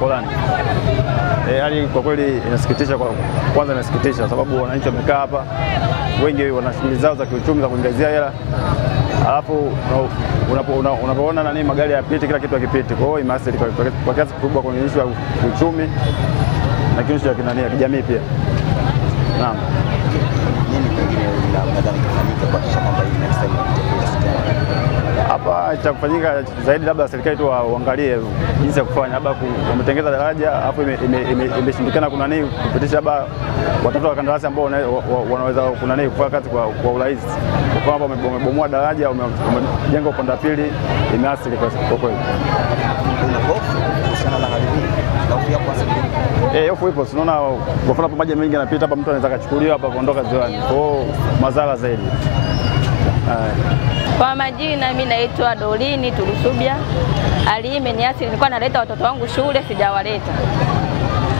barabarani. Hali kwa kweli inasikitisha, kwanza inasikitisha sababu wananchi wamekaa hapa wengi wana shughuli zao za kiuchumi za kuingizia hela. Alafu unapoona nani magari yapiti kila kitu hakipiti. Kwa hiyo imeathiri kwa kiasi kikubwa kwenye issue ya uchumi na kitu cha kijamii pia. Naam. Nini kingine unadhani kifanyike kuhakikisha kwamba hii next time hapa cha kufanyika zaidi, labda serikali tu waangalie jinsi ya kufanya, labda wametengeza daraja hapo imeshindikana kuna nini kupitisha, labda watafuta wakandarasi ambao wanaweza kuna nini kufanya kazi kwa urahisi. Kwa sababu wamebomoa daraja, wamejenga upande wa pili, imeathiri kwa kweli. Una hofu kuhusiana na hali hii? Hofu yako hasa? Hofu ipo. Tunaona kwa mfano maji mengi yanapita hapa, mtu anaweza kuchukuliwa hapa kuondoka ziwani. Kwa hiyo madhara zaidi. Kwa majina mimi naitwa Dolini Tulusubia. Hali hii imeniathiri, nilikuwa naleta watoto wangu shule sijawaleta.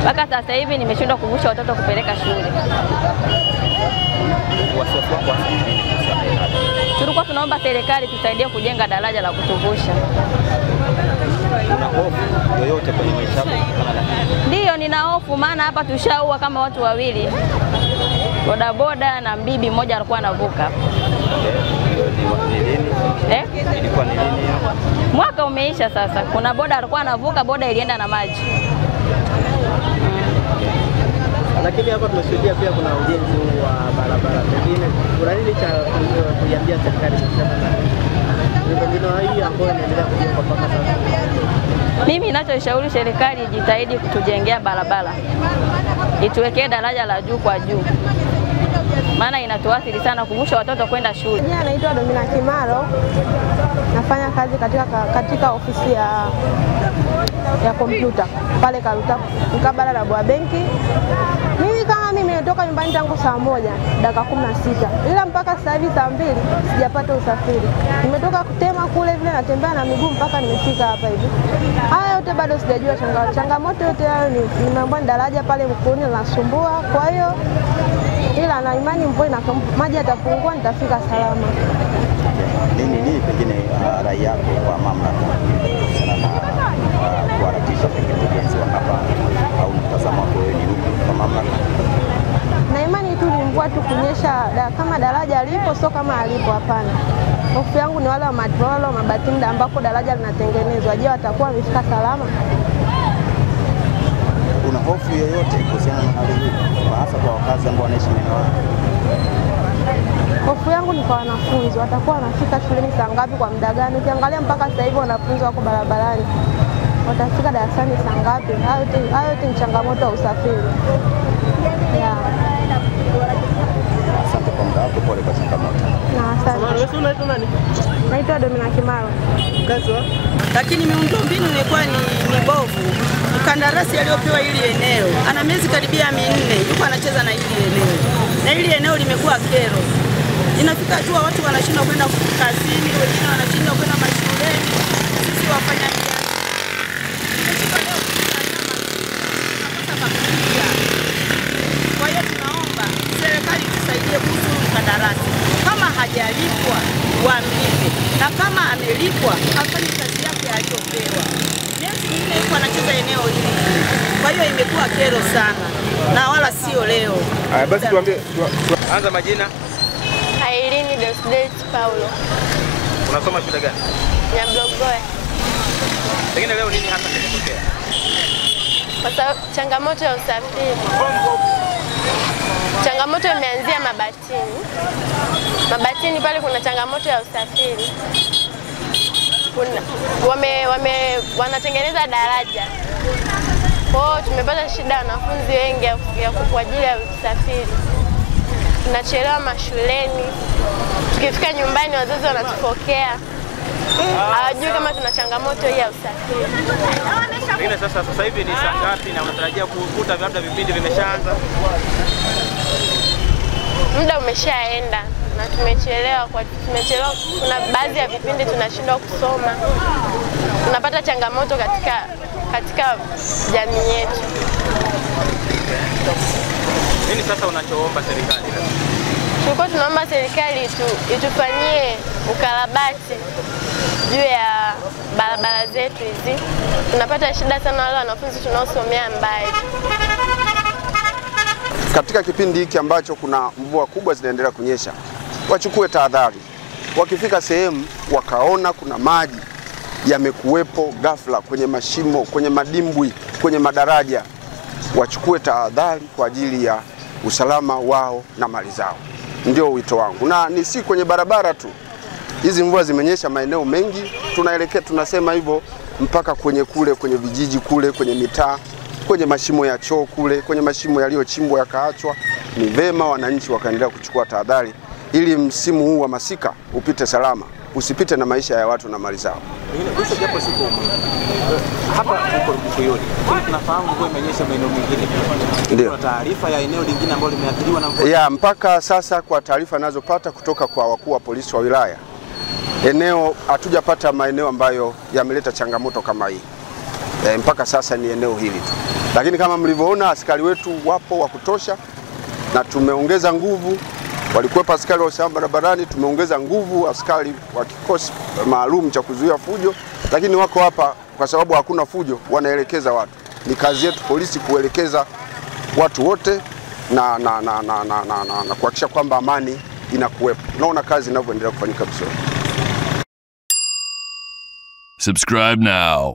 Mpaka sasa hivi nimeshindwa kuvusha watoto kupeleka shule. Tulikuwa tunaomba serikali tusaidie kujenga daraja la kutuvusha. Una hofu yoyote kwenye maisha yako? Ndiyo, nina hofu, maana hapa tushaua kama watu wawili. Bodaboda na bibi mmoja alikuwa anavuka. Ilikuwa ni lini? Mwaka umeisha sasa. Kuna boda alikuwa anavuka, boda ilienda na maji. Lakini hapa tunashuhudia pia kuna ujenzi wa barabara. Pengine kuna nini cha kuiambia serikali kuhusiana na miundombinu hii ambayo inaendelea kujengwa mpaka sasa? Mimi ninachoshauri serikali ijitahidi kutujengea barabara. Ituwekee daraja la juu kwa juu. Maana inatuathiri sana kuvusha watoto kwenda shule. Mimi naitwa Domina Kimaro. Nafanya kazi katika ofisi ya kompyuta pale Karuta mkabala na Bwa Benki. Mimi nimetoka nyumbani tangu saa 1:16, ila mpaka sasa hivi saa 2 sijapata usafiri. Nimetoka Kutema kule vile natembea na miguu mpaka nimefika hapa hivi. Haya yote bado sijajua changamoto yote hayo nimeambiwa daraja pale Mkuuni linasumbua. Kwa hiyo ila na imani mvua maji yatapungua nitafika salama. Nini pengine rai yako kwa mamlaka kuhusiana na kuharakisha pengine ujenzi wa hapa au mtazamo wako ni upi kwa mamlaka? Na imani tu ni mvua tu kunyesha, kama daraja lipo sio kama alipo, hapana. Hofu yangu ni wale wa Matrolo, Mabatinda ambako daraja linatengenezwa. Je, watakuwa wamefika salama? Una hofu yoyote kuhusiana na hali hii hasa kwa wakazi ambao wanaishi maeneo haya? Hofu yangu ni kwa wanafunzi, watakuwa wanafika shuleni saa ngapi, kwa muda gani? Ukiangalia mpaka sasa hivi wanafunzi wako barabarani. Watafika darasani saa ngapi? Hayo yote ni changamoto ya usafiri. Asante kwa muda wako, pole kwa changamoto. Asante. Unaitwa nani? Naitwa Domina Kimaro. Lakini miundombinu ilikuwa ni mibovu. Mkandarasi aliyopewa hili eneo ana miezi karibia 4 yuko anacheza na hili eneo, na hili eneo limekuwa kero. Inafika hatua watu wanashindwa kwenda kazini, wengine wanashindwa kwenda mashuleni. Sisi wafanya kwa hiyo tunaomba serikali tusaidie kuhusu mkandarasi, kama hajalipwa wamlipe, na kama amelipwa afanye kazi yake aliyopewa. Miezi 4 yuko anacheza eneo hili, kwa hiyo imekuwa kero sana na wala sio leo. Basi tuambie, anza majina. Irene Deusdedit Paulo. Unasoma shule gani? Nyablogoe. Pengine leo nini hasa kimetokea? Kwa sababu changamoto ya usafiri. Changamoto imeanzia Mabatini. Mabatini pale kuna changamoto ya usafiri. Wanatengeneza daraja. Kwa hiyo tumepata shida wanafunzi wengi kwa ajili ya usafiri. Tunachelewa mashuleni. Tukifika nyumbani wazazi wanatupokea. Hawajui kama tuna changamoto hii ya usafiri. Pengine sasa hivi ni saa ngapi na unatarajia kukuta labda vipindi vimeshaanza? Muda umeshaenda na tumechelewa. Kuna baadhi ya vipindi tunashindwa kusoma. Tunapata changamoto katika jamii yetu. Nini sasa unachoomba serikali? Tulikuwa tunaomba serikali itufanyie ukarabati juu ya barabara zetu hizi. Tunapata shida sana wale wanafunzi tunaosomea mbali. Katika kipindi hiki ambacho kuna mvua kubwa zinaendelea kunyesha, wachukue tahadhari. Wakifika sehemu wakaona kuna maji yamekuwepo ghafla kwenye mashimo, kwenye madimbwi, kwenye madaraja, wachukue tahadhari kwa ajili ya usalama wao na mali zao. Ndio wito wangu. Na ni si kwenye barabara tu. Hizi mvua zimenyesha maeneo mengi, tunaelekea tunasema hivyo mpaka kwenye vijiji kule, kwenye mitaa, kwenye mashimo ya choo kule, kwenye mashimo yaliyochimbwa yakaachwa. Ni vema wananchi wakaendelea kuchukua tahadhari ili msimu huu wa masika upite salama, usipite na maisha ya watu na mali zao. Mwisho japo siku hapa huko Bukuyuni, tunafahamu mvua imenyesha maeneo mengine. Ndio. Taarifa ya eneo lingine ambalo limeathiriwa na mvua? Ya, mpaka sasa kwa taarifa ninazopata kutoka kwa wakuu wa polisi wa wilaya, eneo hatujapata maeneo ambayo yameleta changamoto kama hii. Mpaka sasa ni eneo hili tu. Lakini kama mlivyoona askari wetu wapo wa kutosha na tumeongeza nguvu. Walikuwepo askari wa usalama barabarani, tumeongeza nguvu askari wa kikosi maalum cha kuzuia fujo, lakini wako hapa kwa sababu hakuna fujo, wanaelekeza watu. Ni kazi yetu polisi kuelekeza watu wote na kuhakikisha kwamba amani inakuwepo. Naona kazi inavyoendelea kufanyika vizuri. Subscribe now.